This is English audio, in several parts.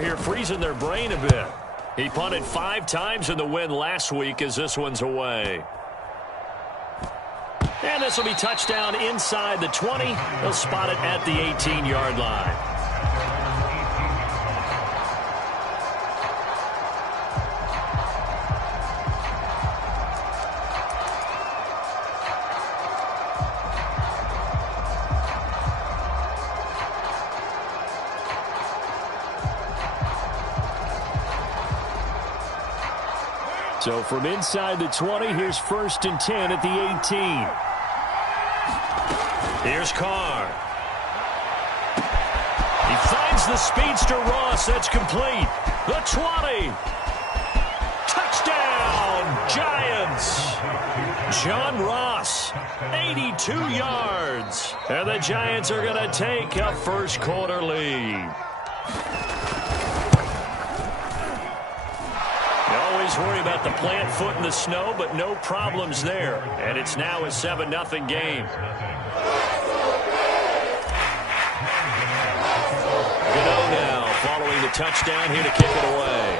Here freezing their brain a bit. He punted 5 times in the win last week as this one's away. And this will be touchdown inside the 20. They'll spot it at the 18-yard line. So from inside the 20, here's 1st and 10 at the 18. Here's Carr. He finds the speedster Ross. That's complete. The 20. Touchdown, Giants. John Ross, 82 yards. And the Giants are going to take a first quarter lead. Worry about the plant foot in the snow, but no problems there. And it's now a 7-0 game. Gano now following the touchdown here to kick it away.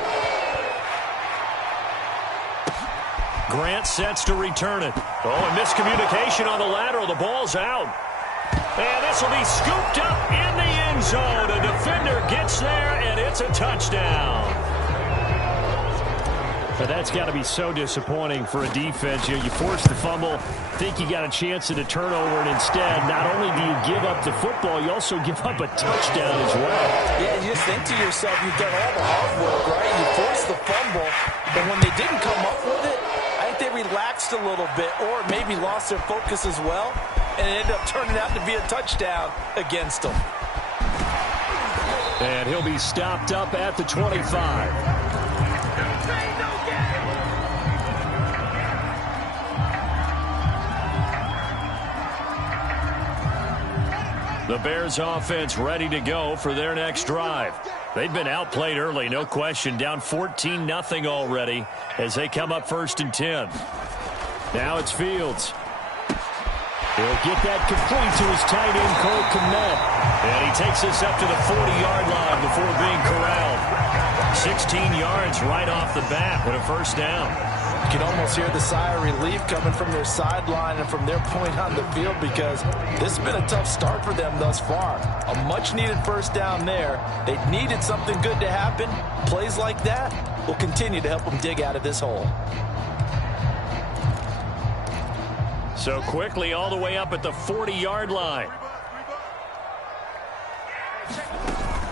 Grant sets to return it. Oh, and miscommunication on the lateral. The ball's out. And this will be scooped up in the end zone. A defender gets there, and it's a touchdown. But that's got to be so disappointing for a defense. You force the fumble, think you got a chance at a turnover, and instead, not only do you give up the football, you also give up a touchdown as well. Yeah, you just think to yourself, you've done all the hard work, right? You forced the fumble, but when they didn't come up with it, I think they relaxed a little bit or maybe lost their focus as well, and it ended up turning out to be a touchdown against them. And he'll be stopped up at the 25. The Bears offense ready to go for their next drive. They've been outplayed early, no question, down 14-0 already as they come up 1st and 10. Now it's Fields. He'll get that complete to his tight end, Cole Kmet. And he takes this up to the 40-yard line before being corralled. 16 yards right off the bat with a first down. You can almost hear the sigh of relief coming from their sideline and from their point on the field because this has been a tough start for them thus far. A much-needed first down there. They needed something good to happen. Plays like that will continue to help them dig out of this hole. So quickly all the way up at the 40-yard line.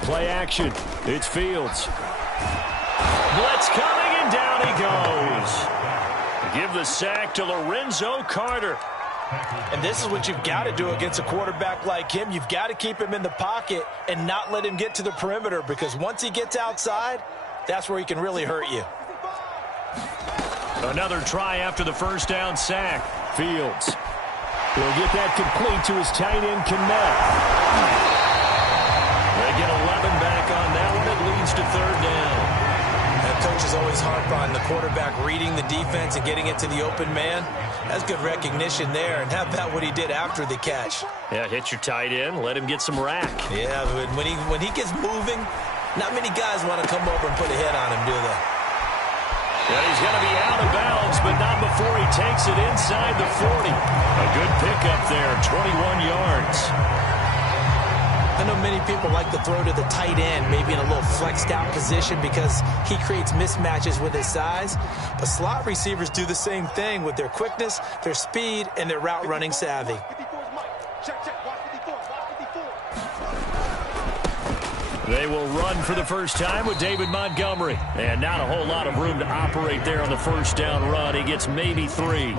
Play action. It's Fields. Blitz coming, and down he goes. Give the sack to Lorenzo Carter. And this is what you've got to do against a quarterback like him. You've got to keep him in the pocket and not let him get to the perimeter because once he gets outside, that's where he can really hurt you. Another try after the first down sack. Fields. He'll get that complete to his tight end, Kmet. They get 11 back on that one. It leads to 3rd down. Coaches always harp on the quarterback reading the defense and getting it to the open man. That's good recognition there. And how about what he did after the catch? Yeah, hit your tight end, let him get some rack. Yeah, when he gets moving, not many guys want to come over and put a hit on him, do they? Yeah, he's going to be out of bounds, but not before he takes it inside the 40. A good pickup there, 21 yards. I know many people like to throw to the tight end, maybe in a little flexed out position because he creates mismatches with his size. But slot receivers do the same thing with their quickness, their speed, and their route running savvy. They will run for the first time with David Montgomery. And not a whole lot of room to operate there on the first down run. He gets maybe 3.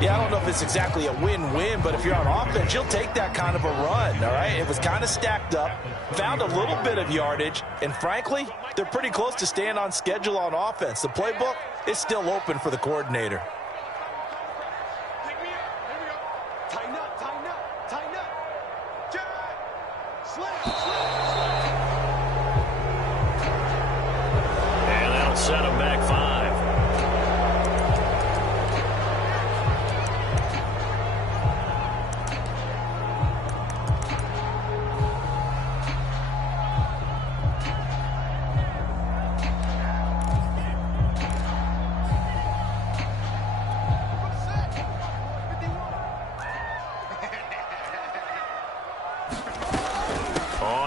Yeah, I don't know if it's exactly a win-win, but if you're on offense, you'll take that kind of a run, all right? It was kind of stacked up, found a little bit of yardage, and frankly, they're pretty close to staying on schedule on offense. The playbook is still open for the coordinator. And that'll set them back 5.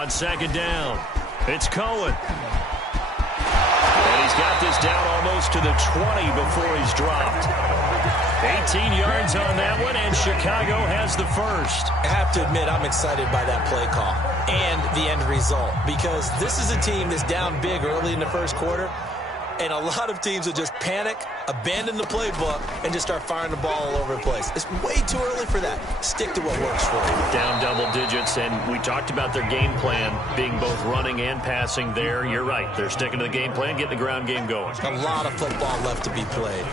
on second down. It's Cohen. And he's got this down almost to the 20 before he's dropped. 18 yards on that one, and Chicago has the first. I have to admit, I'm excited by that play call and the end result, because this is a team that's down big early in the first quarter, and a lot of teams will just panic, abandon the playbook, and just start firing the ball all over the place. It's way too early for that. Stick to what works for you. Down double digits, and we talked about their game plan being both running and passing there. You're right. They're sticking to the game plan, getting the ground game going. A lot of football left to be played.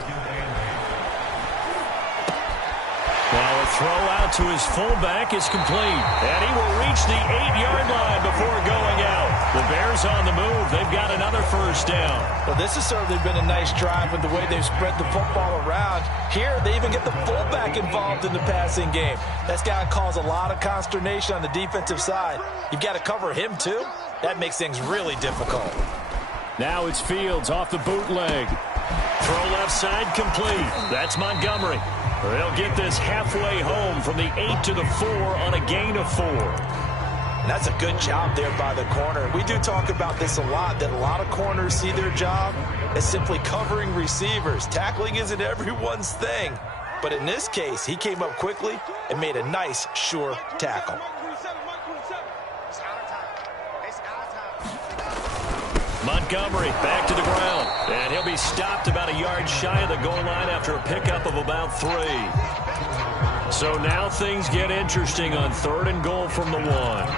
Now a throw out to his fullback is complete. And he will reach the 8-yard line before going out. The Bears on the move. They've got another first down. Well, this has certainly been a nice drive with the way they've spread the football around. Here, they even get the fullback involved in the passing game. That's got to cause a lot of consternation on the defensive side. You've got to cover him, too. That makes things really difficult. Now it's Fields off the bootleg. Throw left side complete. That's Montgomery. They'll get this halfway home from the 8 to the 4 on a gain of 4. And that's a good job there by the corner. We do talk about this a lot, that a lot of corners see their job as simply covering receivers. Tackling isn't everyone's thing. But in this case, he came up quickly and made a nice, sure tackle. Montgomery back to the ground. And he'll be stopped about a yard shy of the goal line after a pickup of about 3. So now things get interesting on 3rd and goal from the 1.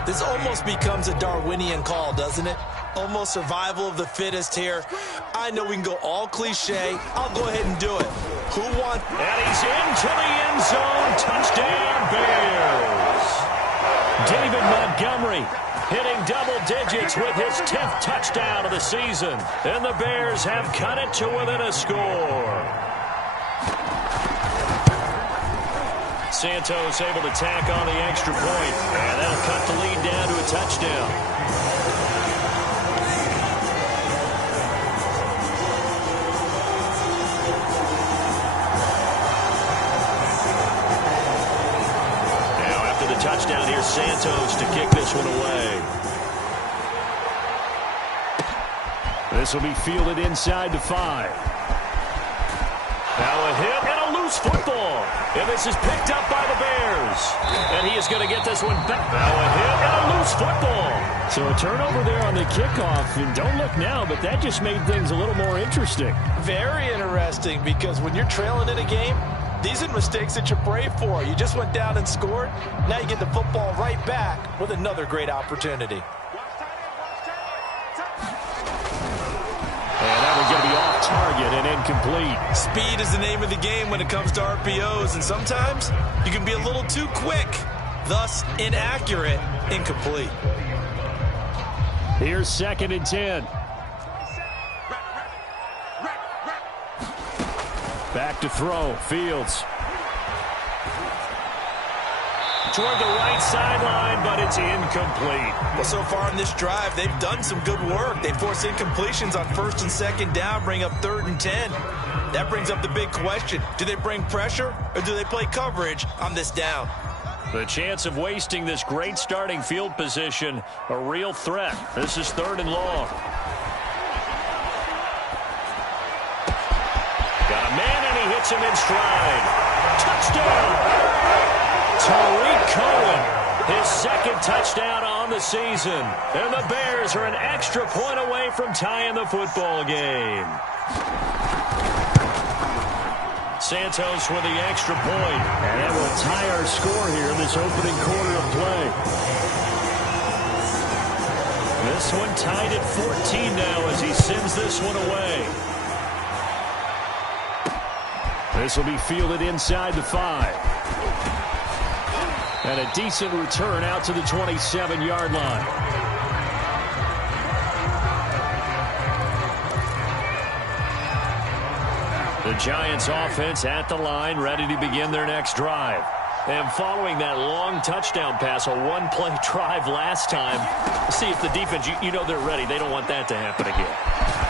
This almost becomes a Darwinian call, doesn't it? Almost survival of the fittest here. I know we can go all cliche. I'll go ahead and do it. Who won? And he's into the end zone. Touchdown, Bears. David Montgomery hitting double digits with his 10th touchdown of the season. And the Bears have cut it to within a score. Santos able to tack on the extra point. And that'll cut the lead down to a touchdown. Now after the touchdown, here's Santos to kick this one away. This will be fielded inside the 5. Now a hit and a loose football. And this is picked up by the Bears. And he is going to get this one back. Now a hit and a loose football. So a turnover there on the kickoff. And don't look now, but that just made things a little more interesting. Very interesting, because when you're trailing in a game, these are mistakes that you pray for. You just went down and scored. Now you get the football right back with another great opportunity. And that one's going to be off target and incomplete. Speed is the name of the game when it comes to RPOs, and sometimes you can be a little too quick, thus inaccurate, incomplete. Here's 2nd and 10. Back to throw. Fields. Toward the right sideline, but it's incomplete. Well, so far in this drive, they've done some good work. They force incompletions on 1st and 2nd down, bring up 3rd and 10. That brings up the big question. Do they bring pressure, or do they play coverage on this down? The chance of wasting this great starting field position, a real threat. This is 3rd and long. Got a man, and he hits him in stride. Touchdown! Tariq Cohen, his 2nd touchdown on the season. And the Bears are an extra point away from tying the football game. Santos with the extra point. And that will tie our score here in this opening quarter of play. This one tied at 14 now as he sends this one away. This will be fielded inside the 5. And a decent return out to the 27-yard line. The Giants offense at the line, ready to begin their next drive. And following that long touchdown pass, a one-play drive last time, see if the defense, you know they're ready. They don't want that to happen again.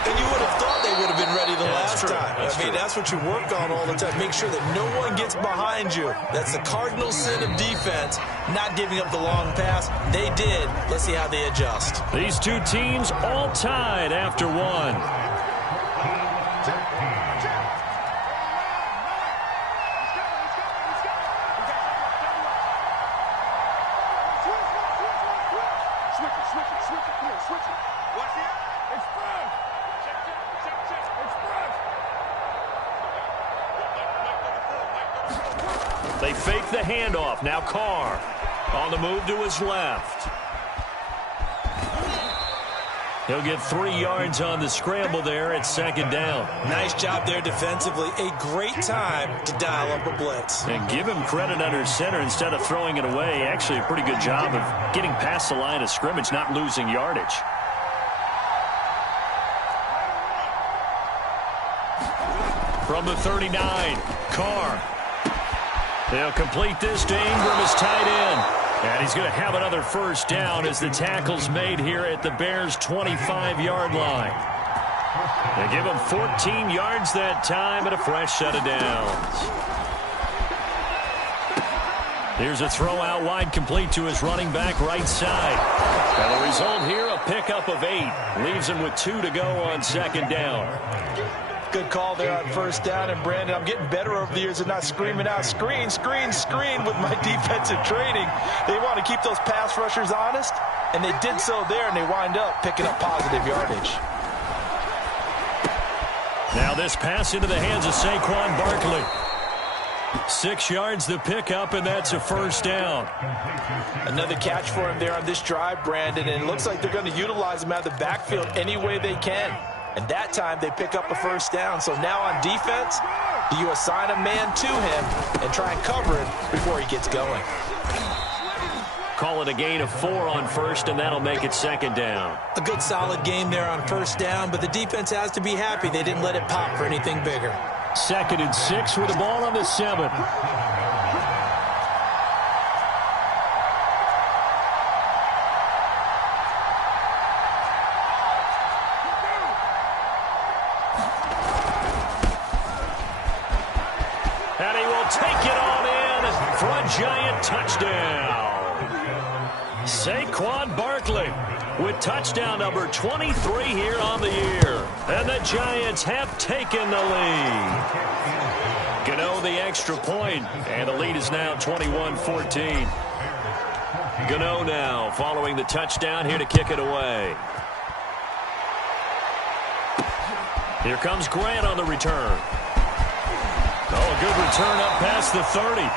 And you would have thought they would have been ready the last time. I mean, that's what you work on all the time. Make sure that no one gets behind you. That's the cardinal sin of defense, not giving up the long pass. They did. Let's see how they adjust. These two teams all tied after one. They fake the handoff. Now Carr on the move to his left. He'll get 3 yards on the scramble there at second down. Nice job there defensively. A great time to dial up a blitz. And give him credit under center instead of throwing it away. Actually a pretty good job of getting past the line of scrimmage, not losing yardage. From the 39, Carr. They'll complete this to Ingram as tight end. And he's going to have another first down as the tackle's made here at the Bears' 25-yard line. They give him 14 yards that time and a fresh set of downs. Here's a throw out wide, complete to his running back right side. And the result here, a pickup of 8. Leaves him with 2 to go on second down. Good call there on first down. And, Brandon, I'm getting better over the years of not screaming out, screen, screen, screen with my defensive training. They want to keep those pass rushers honest, and they did so there, and they wind up picking up positive yardage. Now this pass into the hands of Saquon Barkley. 6 yards the pickup, and that's a first down. Another catch for him there on this drive, Brandon, and it looks like they're going to utilize him out of the backfield any way they can. And that time they pick up a first down. So now on defense, do you assign a man to him and try and cover him before he gets going? Call it a gain of 4 on first, and that'll make it second down. A good solid game there on first down, but the defense has to be happy they didn't let it pop for anything bigger. 2nd and 6 with the ball on the 7. Giant touchdown. Saquon Barkley with touchdown number 23 here on the year. And the Giants have taken the lead. Gano the extra point, and the lead is now 21-14. Gano now following the touchdown here to kick it away. Here comes Grant on the return. Oh, a good return up past the 30.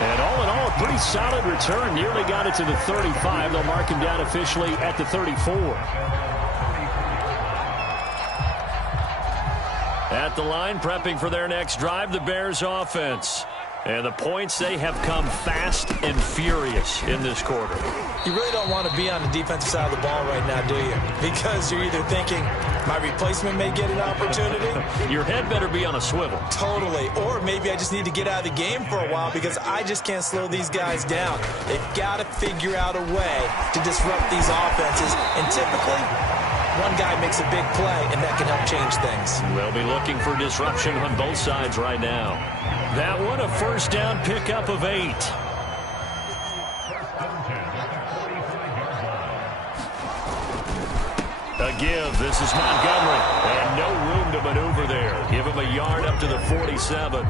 And all in all, a pretty solid return. Nearly got it to the 35. They'll mark him down officially at the 34. At the line, prepping for their next drive, the Bears offense. And the points, they have come fast and furious in this quarter. You really don't want to be on the defensive side of the ball right now, do you? Because you're either thinking, my replacement may get an opportunity. Your head better be on a swivel. Totally. Or maybe I just need to get out of the game for a while because I just can't slow these guys down. They've got to figure out a way to disrupt these offenses. And typically, one guy makes a big play, and that can help change things. They'll be looking for disruption on both sides right now. That one, a first down pickup of 8. A give. This is Montgomery. And no room to maneuver there. Give him a yard up to the 47.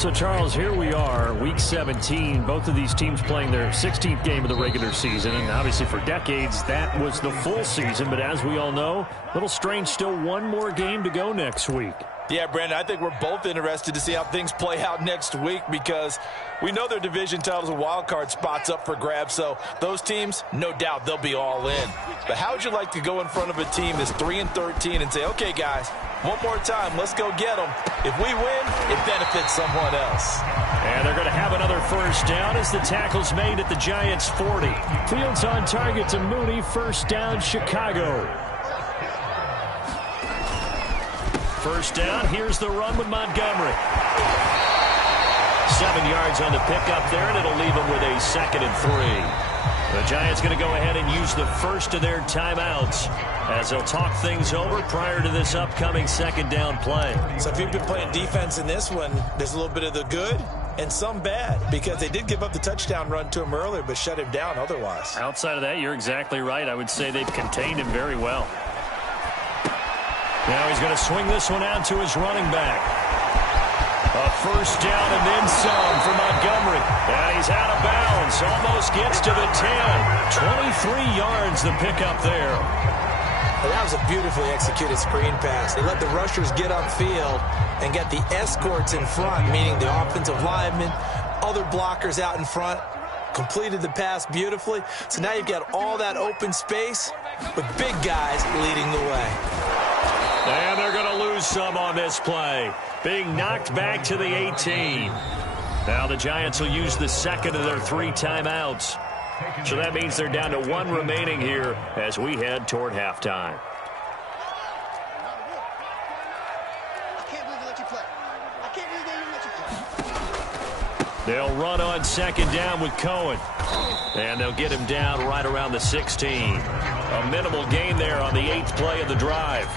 So, Charles, here we are, Week 17. Both of these teams playing their 16th game of the regular season. And obviously for decades, that was the full season. But as we all know, a little strange, still one more game to go next week. Yeah, Brandon, I think we're both interested to see how things play out next week because we know their division titles and wild card spots up for grabs. So those teams, no doubt, they'll be all in. But how would you like to go in front of a team that's 3-13 and say, okay, guys, one more time, let's go get them. If we win, it benefits someone else. And they're going to have another first down as the tackle's made at the Giants' 40. Fields on target to Mooney. First down, Chicago. First down, here's the run with Montgomery. 7 yards on the pickup there, and it'll leave them with a 2nd and 3. The Giants going to go ahead and use the first of their timeouts as they'll talk things over prior to this upcoming 2nd down play. So if you've been playing defense in this one, there's a little bit of the good and some bad, because they did give up the touchdown run to him earlier but shut him down otherwise. Outside of that, you're exactly right. I would say they've contained him very well. Now he's going to swing this one out to his running back. A first down and then some for Montgomery. And he's out of bounds. Almost gets to the 10. 23 yards the pickup there. And that was a beautifully executed screen pass. They let the rushers get upfield and get the escorts in front, meaning the offensive linemen, other blockers out in front. Completed the pass beautifully. So now you've got all that open space with big guys leading the way. And they're going to lose some on this play. Being knocked back to the 18. Now the Giants will use the 2nd of their 3 timeouts. So that means they're down to 1 remaining here as we head toward halftime. They'll run on 2nd down with Cohen. And they'll get him down right around the 16. A minimal gain there on the 8th play of the drive.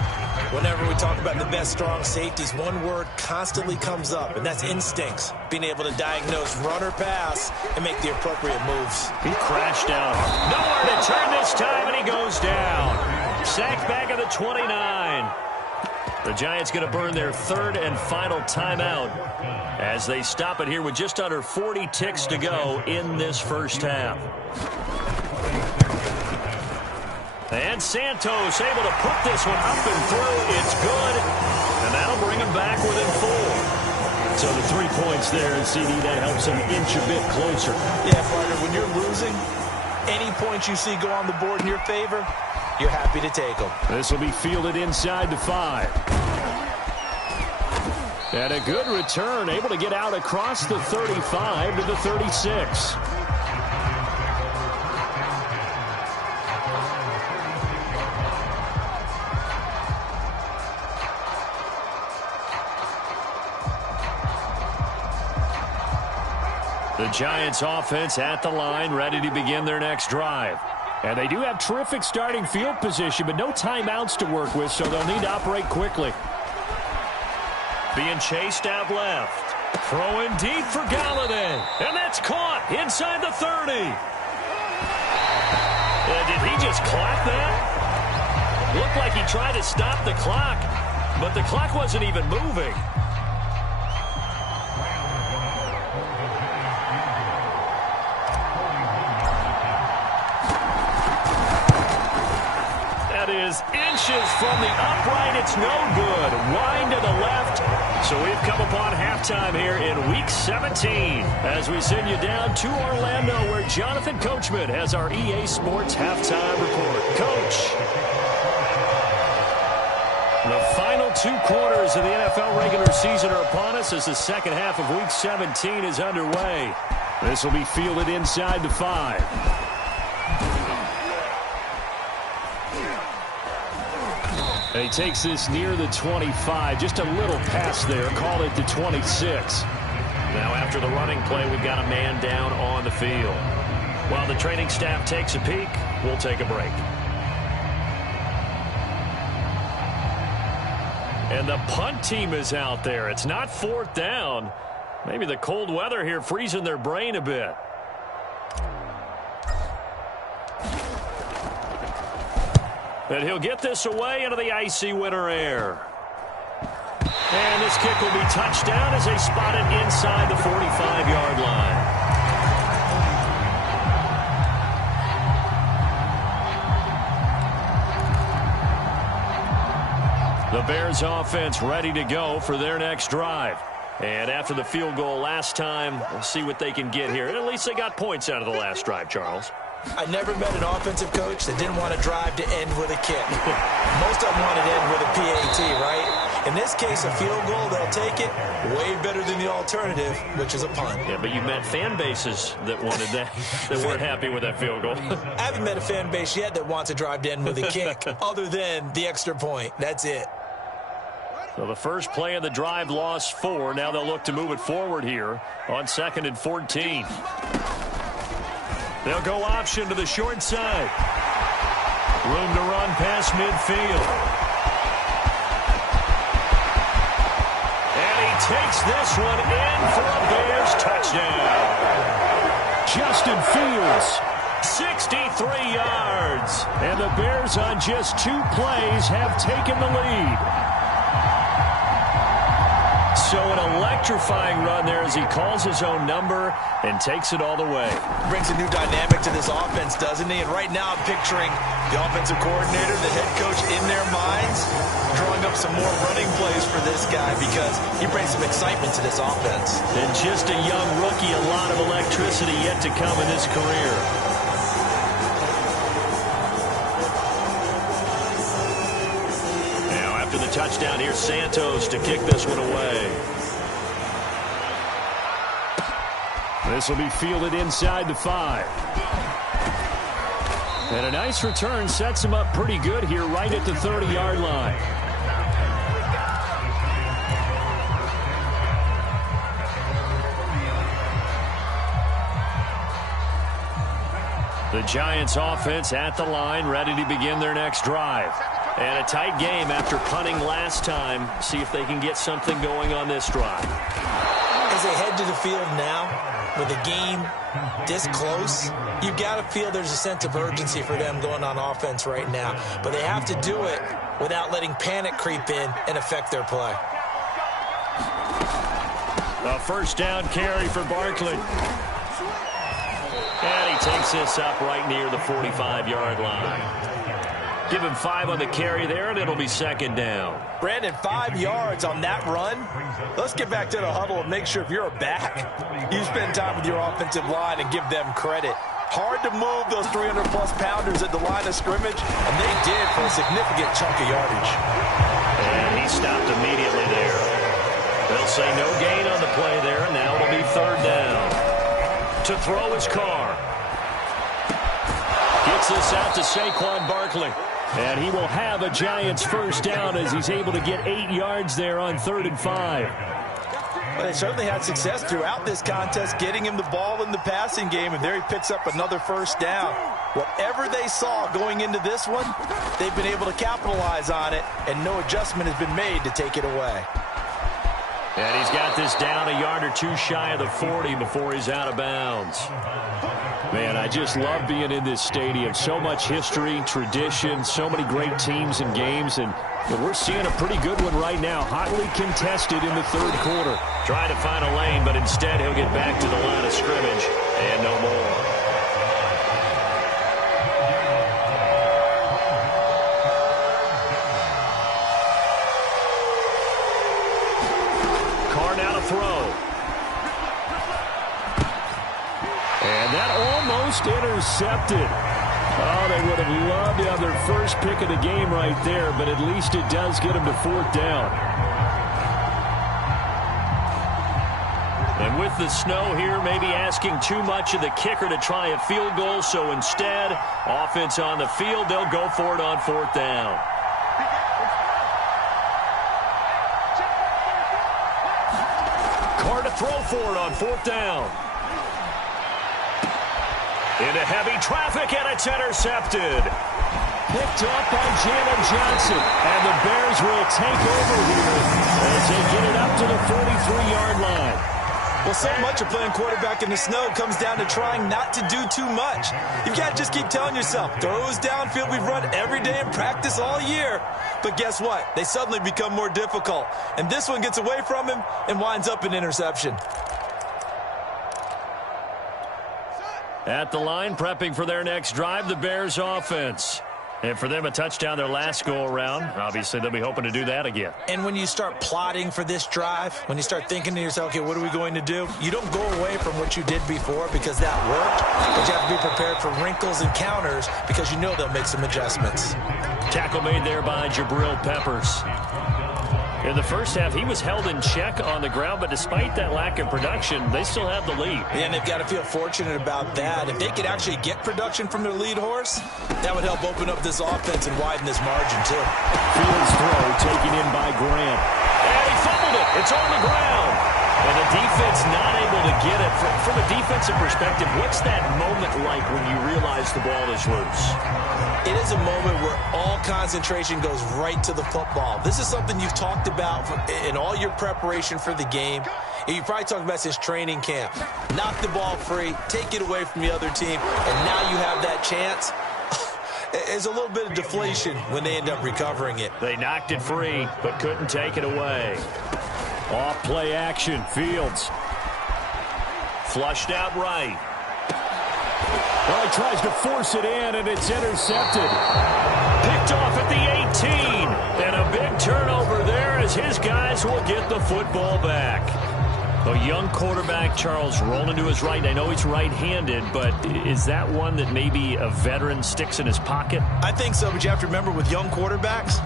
Whenever we talk about the best strong safeties, one word constantly comes up, and that's instincts. Being able to diagnose run or pass and make the appropriate moves. He crashed down. Nowhere to turn this time, and he goes down. Sacked back at the 29. The Giants going to burn their 3rd and final timeout as they stop it here with just under 40 ticks to go in this first half. And Santos able to put this one up and through. It's good. And that'll bring him back within 4. So the 3 points there, and CD, that helps him inch a bit closer. Yeah, partner, when you're losing, any points you see go on the board in your favor, you're happy to take them. This will be fielded inside the 5. And a good return, able to get out across the 35 to the 36. The Giants offense at the line, ready to begin their next drive. And they do have terrific starting field position, but no timeouts to work with, so they'll need to operate quickly. Being chased out left. Throwing deep for Galladay. And that's caught inside the 30. Did he just clock that? Looked like he tried to stop the clock, but the clock wasn't even moving. Is inches from the upright. It's no good. Wide to the left. So we've come upon halftime here in Week 17 as we send you down to Orlando, where Jonathan Coachman has our EA Sports halftime report. Coach. The final 2 quarters of the NFL regular season are upon us as the second half of Week 17 is underway. This will be fielded inside the 5. And he takes this near the 25. Just a little pass there. Call it the 26. Now after the running play, we've got a man down on the field. While the training staff takes a peek, we'll take a break. And the punt team is out there. It's not 4th down. Maybe the cold weather here freezing their brain a bit. And he'll get this away into the icy winter air. And this kick will be touchdown as they spot it inside the 45-yard line. The Bears offense ready to go for their next drive. And after the field goal last time, we'll see what they can get here. At least they got points out of the last drive, Charles. I never met an offensive coach that didn't want to drive to end with a kick. Most of them wanted to end with a PAT, right? In this case, a field goal, they'll take it. Way better than the alternative, which is a punt. Yeah, but you met fan bases that wanted that, that weren't happy with that field goal. I haven't met a fan base yet that wants to drive to end with a kick, other than the extra point. That's it. So the first play of the drive lost 4. Now they'll look to move it forward here on 2nd and 14. They'll go option to the short side. Room to run past midfield. And he takes this one in for a Bears touchdown. Justin Fields. 63 yards. And the Bears on just 2 plays have taken the lead. So an electrifying run there as he calls his own number and takes it all the way. Brings a new dynamic to this offense, doesn't he? And right now I'm picturing the offensive coordinator, the head coach in their minds, drawing up some more running plays for this guy because he brings some excitement to this offense. And just a young rookie, a lot of electricity yet to come in his career. The touchdown here, Santos to kick this one away. This will be fielded inside the 5. And a nice return sets him up pretty good here right at the 30-yard line. The Giants offense at the line, ready to begin their next drive. And a tight game after punting last time. See if they can get something going on this drive. As they head to the field now, with the game this close, you've got to feel there's a sense of urgency for them going on offense right now. But they have to do it without letting panic creep in and affect their play. A first down carry for Barkley. And he takes this up right near the 45-yard line. Give him 5 on the carry there, and it'll be 2nd down. Brandon, 5 yards on that run. Let's get back to the huddle and make sure if you're a back, you spend time with your offensive line and give them credit. Hard to move those 300-plus pounders at the line of scrimmage, and they did for a significant chunk of yardage. And he stopped immediately there. They'll say no gain on the play there, and now it'll be 3rd down. To throw his car. Gets this out to Saquon Barkley. And he will have a Giants first down as he's able to get 8 yards there on 3rd and 5. Well, they certainly had success throughout this contest, getting him the ball in the passing game, and there he picks up another first down. Whatever they saw going into this one, they've been able to capitalize on it, and no adjustment has been made to take it away. And he's got this down a yard or 2 shy of the 40 before he's out of bounds. Man, I just love being in this stadium. So much history, tradition, so many great teams and games, and we're seeing a pretty good one right now. Hotly contested in the 3rd quarter. Trying to find a lane, but instead he'll get back to the line of scrimmage and no more. Throw. And that almost intercepted. Oh, they would have loved to have their first pick of the game right there, but at least it does get them to 4th down. And with the snow here, maybe asking too much of the kicker to try a field goal, so instead, offense on the field, they'll go for it on 4th down. Throw for it on 4th down. Into heavy traffic, and it's intercepted. Picked up by Jalen Johnson. And the Bears will take over here as they get it up to the 43-yard line. Well, so much of playing quarterback in the snow comes down to trying not to do too much. You've got to just keep telling yourself, throws downfield we've run every day in practice all year. But guess what? They suddenly become more difficult. And this one gets away from him and winds up an interception. At the line, prepping for their next drive, the Bears offense. And for them, a touchdown their last go-around. Obviously, they'll be hoping to do that again. And when you start plotting for this drive, when you start thinking to yourself, okay, what are we going to do? You don't go away from what you did before because that worked, but you have to be prepared for wrinkles and counters because you know they'll make some adjustments. Tackle made there by Jabril Peppers. In the first half, he was held in check on the ground, but despite that lack of production, they still have the lead. And they've got to feel fortunate about that. If they could actually get production from their lead horse, that would help open up this offense and widen this margin, too. Fields throw taken in by Grant. It's on the ground. And the defense not able to get it. From a defensive perspective, what's that moment like when you realize the ball is loose? It is a moment where all concentration goes right to the football. This is something you've talked about in all your preparation for the game. And you probably talked about since training camp. Knock the ball free, take it away from the other team, and now you have that chance. There's a little bit of deflation when they end up recovering it. They knocked it free, but couldn't take it away. Off play action, Fields. Flushed out right. Well, he tries to force it in, and it's intercepted. Picked off at the 18. And a big turnover there as his guys will get the football back. A young quarterback, Charles, rolling to his right. I know he's right-handed, but is that one that maybe a veteran sticks in his pocket? I think so, but you have to remember with young quarterbacks,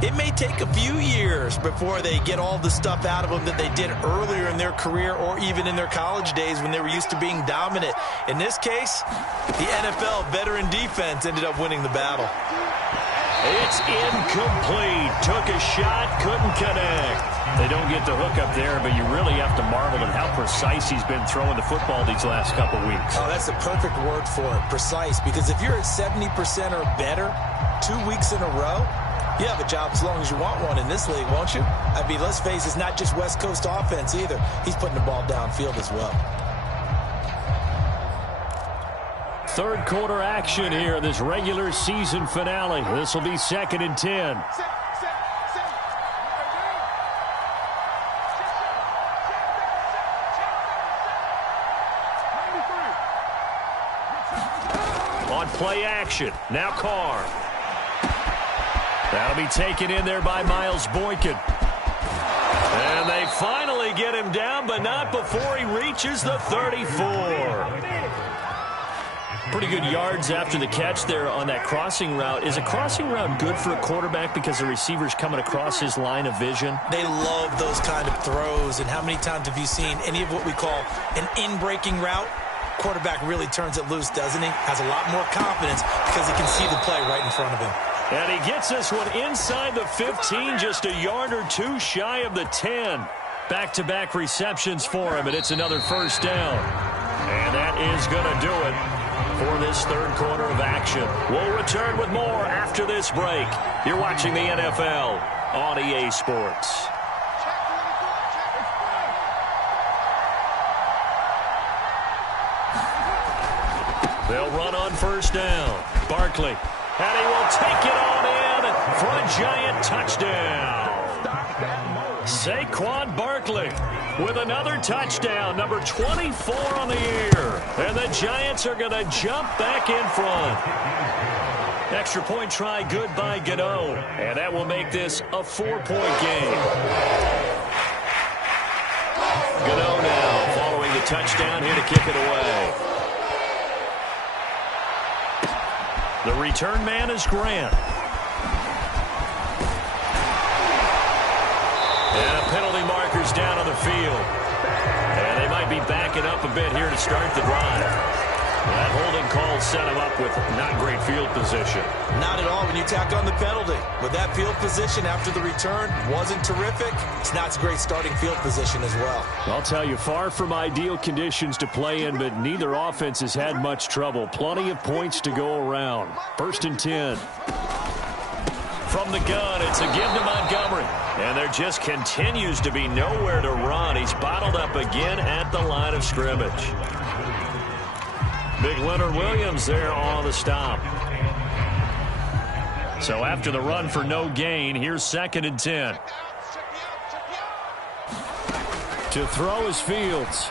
it may take a few years before they get all the stuff out of them that they did earlier in their career or even in their college days when they were used to being dominant. In this case, the NFL veteran defense ended up winning the battle. It's incomplete. Took a shot, couldn't connect. They don't get the hook up there, but you really have to marvel at how precise he's been throwing the football these last couple weeks. Oh, that's the perfect word for it, precise, because if you're at 70% or better 2 weeks in a row, you have a job as long as you want one in this league, won't you? I mean, let's face it, it's not just West Coast offense either. He's putting the ball downfield as well. Third quarter action here, this regular season finale. This will be 2nd and 10. On play action, now Carr. That'll be taken in there by Miles Boykin. And they finally get him down, but not before he reaches the 34. Pretty good yards after the catch there on that crossing route. Is a crossing route good for a quarterback because the receiver's coming across his line of vision? They love those kind of throws. And how many times have you seen any of what we call an in-breaking route? Quarterback really turns it loose, doesn't he? Has a lot more confidence because he can see the play right in front of him. And he gets this one inside the 15, just a yard or two shy of the 10. Back-to-back receptions for him, and it's another first down. And that is going to do it for this third quarter of action. We'll return with more after this break. You're watching the NFL on EA Sports. They'll run on first down. Barkley. And he will take it on in for a giant touchdown. Saquon Barkley with another touchdown, number 24 on the year. And the Giants are going to jump back in front. Extra point try good by Gano. And that will make this a 4-point game. Gano now following the touchdown here to kick it away. The return man is Grant. And a penalty marker's down on the field. And they might be backing up a bit here to start the drive. That holding call set him up with not great field position. Not at all when you tack on the penalty. With that field position after the return wasn't terrific. It's not a great starting field position as well. I'll tell you, far from ideal conditions to play in, but neither offense has had much trouble. Plenty of points to go around. 1st and 10. From the gun, it's a give to Montgomery. And there just continues to be nowhere to run. He's bottled up again at the line of scrimmage. Big Leonard Williams there on the stop. So after the run for no gain, here's 2nd and 10. To throw is Fields.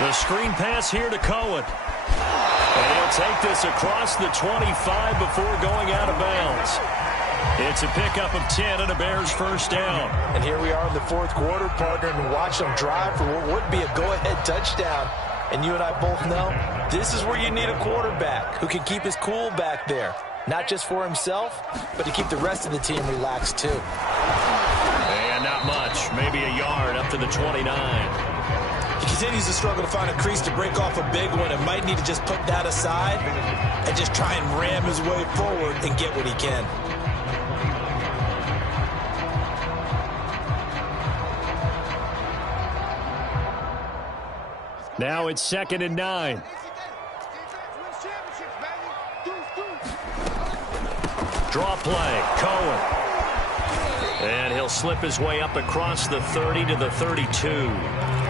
The screen pass here to Cohen. And he'll take this across the 25 before going out of bounds. It's a pickup of 10 and a Bears first down. And here we are in the 4th quarter, partner, and watch them drive for what would be a go-ahead touchdown. And you and I both know this is where you need a quarterback who can keep his cool back there. Not just for himself, but to keep the rest of the team relaxed too. And not much, maybe a yard up to the 29. He continues to struggle to find a crease to break off a big one and might need to just put that aside and just try and ram his way forward and get what he can. Now it's 2nd and 9. Draw play, Cohen. And he'll slip his way up across the 30 to the 32.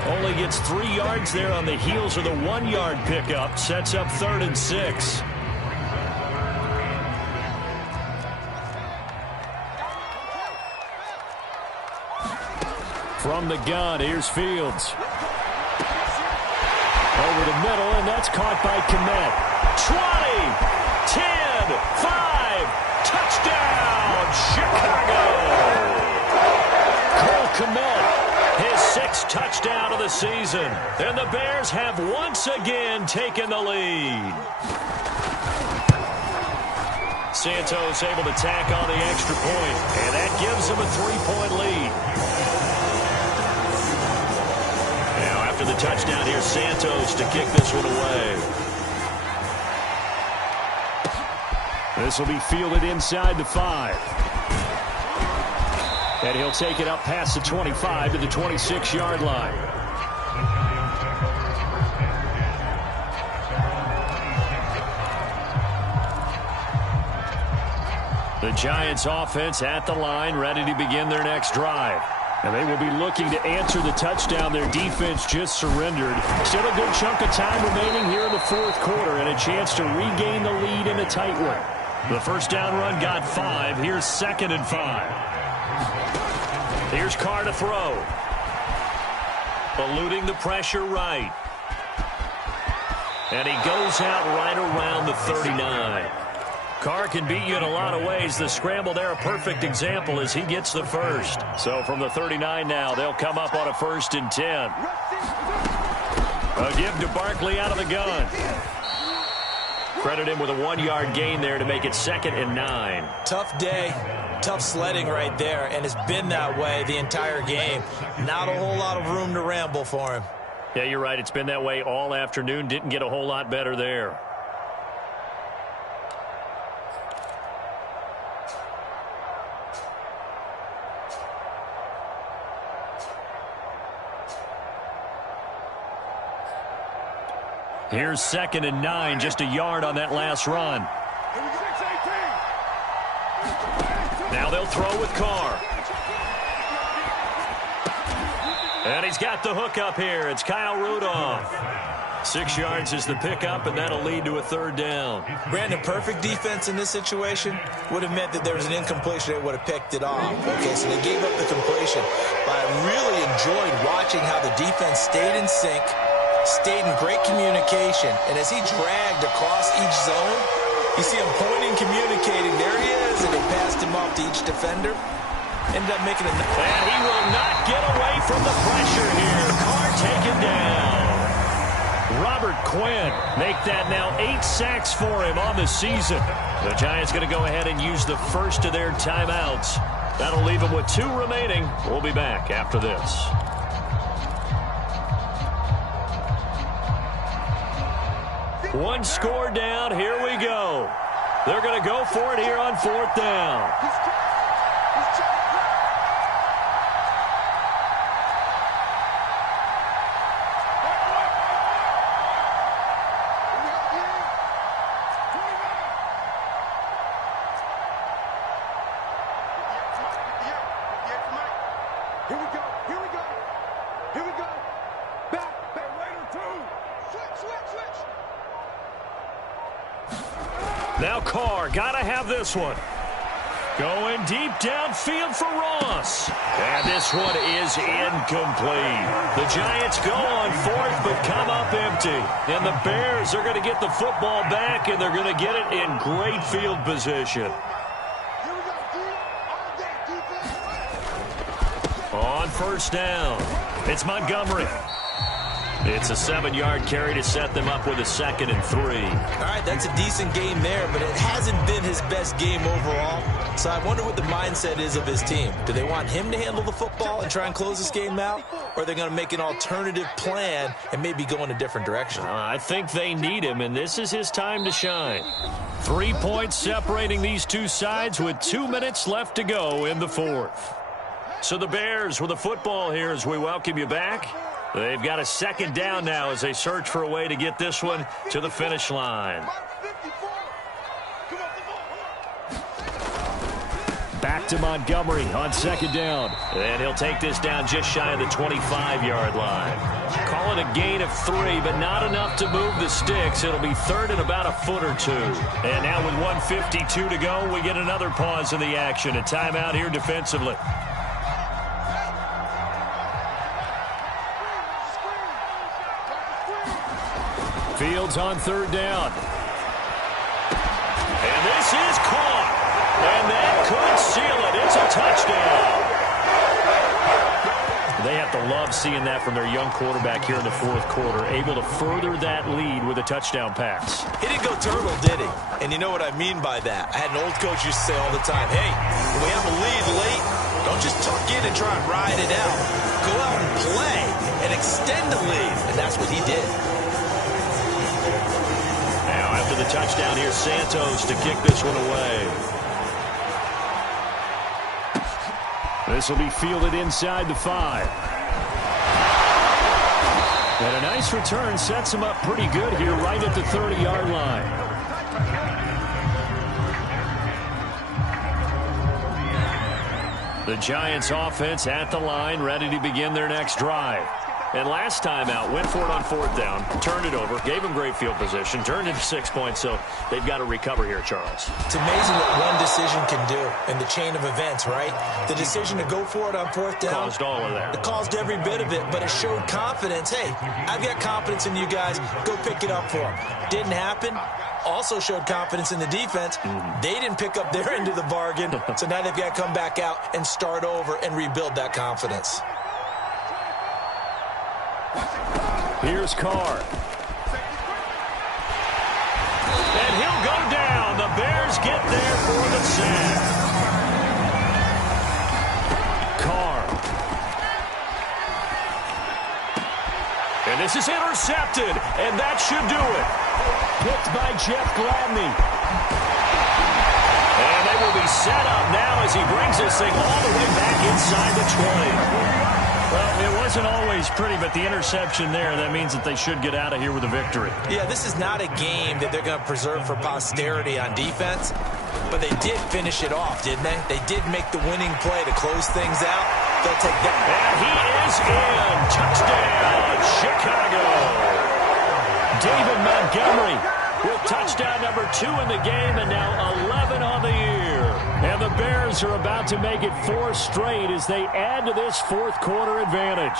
Only gets 3 yards there on the heels of the 1-yard pickup. Sets up 3rd and 6. From the gun, here's Fields. Over the middle, and that's caught by Kmet. 20, 10, 5, touchdown, Chicago! Cole Kmet, his 6th touchdown of the season. And the Bears have once again taken the lead. Santos able to tack on the extra point, and that gives him a 3-point lead. After the touchdown, here's Santos to kick this one away. This will be fielded inside the 5. And he'll take it up past the 25 to the 26-yard line. The Giants offense at the line, ready to begin their next drive. And they will be looking to answer the touchdown their defense just surrendered. Still a good chunk of time remaining here in the 4th quarter and a chance to regain the lead in a tight one. The first down run got 5. Here's 2nd and 5. Here's Carr to throw. Eluding the pressure right. And he goes out right around the 39. Carr can beat you in a lot of ways. The scramble there, a perfect example as he gets the first. So from the 39 now, they'll come up on a 1st and 10. A give to Barkley out of the gun. Credit him with a 1-yard gain there to make it 2nd and 9. Tough day, tough sledding right there, and it's been that way the entire game. Not a whole lot of room to ramble for him. Yeah, you're right. It's been that way all afternoon. Didn't get a whole lot better there. Here's 2nd and 9, just a yard on that last run. Now they'll throw with Carr. And he's got the hook up here. It's Kyle Rudolph. 6 yards is the pickup, and that'll lead to a 3rd down. Brandon, perfect defense in this situation would have meant that there was an incompletion. They would have picked it off. Okay, so they gave up the completion. But I really enjoyed watching how the defense stayed in sync, stayed in great communication, and as he dragged across each zone, you see him pointing, communicating. There he is, and they passed him off to each defender. Ended up making a... And he will not get away from the pressure here. Carr taken down. Robert Quinn make that now 8 sacks for him on the season. The Giants going to go ahead and use the first of their timeouts. That'll leave them with 2 remaining. We'll be back after this. One score down. Here we go. They're going to go for it here on 4th down. Now Carr, gotta have this one. Going deep downfield for Ross. And this one is incomplete. The Giants go on 4th but come up empty. And the Bears are going to get the football back, and they're going to get it in great field position. On 1st down, it's Montgomery. It's a 7-yard carry to set them up with a 2nd and 3. All right, that's a decent game there, but it hasn't been his best game overall. So I wonder what the mindset is of his team. Do they want him to handle the football and try and close this game out? Or are they going to make an alternative plan and maybe go in a different direction? I think they need him, and this is his time to shine. 3 points separating these two sides with 2 minutes left to go in the 4th. So the Bears with the football here as we welcome you back. They've got a second down now as they search for a way to get this one to the finish line. Back to Montgomery on second down. And he'll take this down just shy of the 25-yard line. Call it a gain of 3, but not enough to move the sticks. It'll be third and about a foot or two. And now with 1:52 to go, we get another pause in the action. A timeout here defensively. Fields on third down. And this is caught. And that could seal it. It's a touchdown. They have to love seeing that from their young quarterback here in the fourth quarter, able to further that lead with a touchdown pass. He didn't go turtle, did he? And you know what I mean by that. I had an old coach used to say all the time, hey, when we have a lead late, don't just tuck in and try and ride it out. Go out and play and extend the lead. And that's what he did. Now after the touchdown, here's Santos to kick this one away. This will be fielded inside the 5. And a nice return sets him up pretty good here right at the 30-yard line. The Giants offense at the line, ready to begin their next drive. And last time out, went for it on fourth down, turned it over, gave them great field position, turned into 6 points, so they've got to recover here, Charles. It's amazing what one decision can do in the chain of events, right? The decision to go for it on fourth down. Caused all of that. It caused every bit of it, but it showed confidence. Hey, I've got confidence in you guys. Go pick it up for them. Didn't happen. Also showed confidence in the defense. They didn't pick up their end of the bargain, so now they've got to come back out and start over and rebuild that confidence. Here's Carr. And he'll go down. The Bears get there for the sack. Carr. And this is intercepted, and that should do it. Picked by Jeff Gladney. And they will be set up now as he brings this thing all the way back inside the 20. Well, it wasn't always pretty, but the interception there, that means that they should get out of here with a victory. Yeah, this is not a game that they're going to preserve for posterity on defense, but they did finish it off, didn't they? They did make the winning play to close things out. They'll take that. And he is in. Touchdown, Chicago. David Montgomery with touchdown number 2 in the game, and now 11 on the year. And the Bears are about to make it 4 straight as they add to this fourth quarter advantage.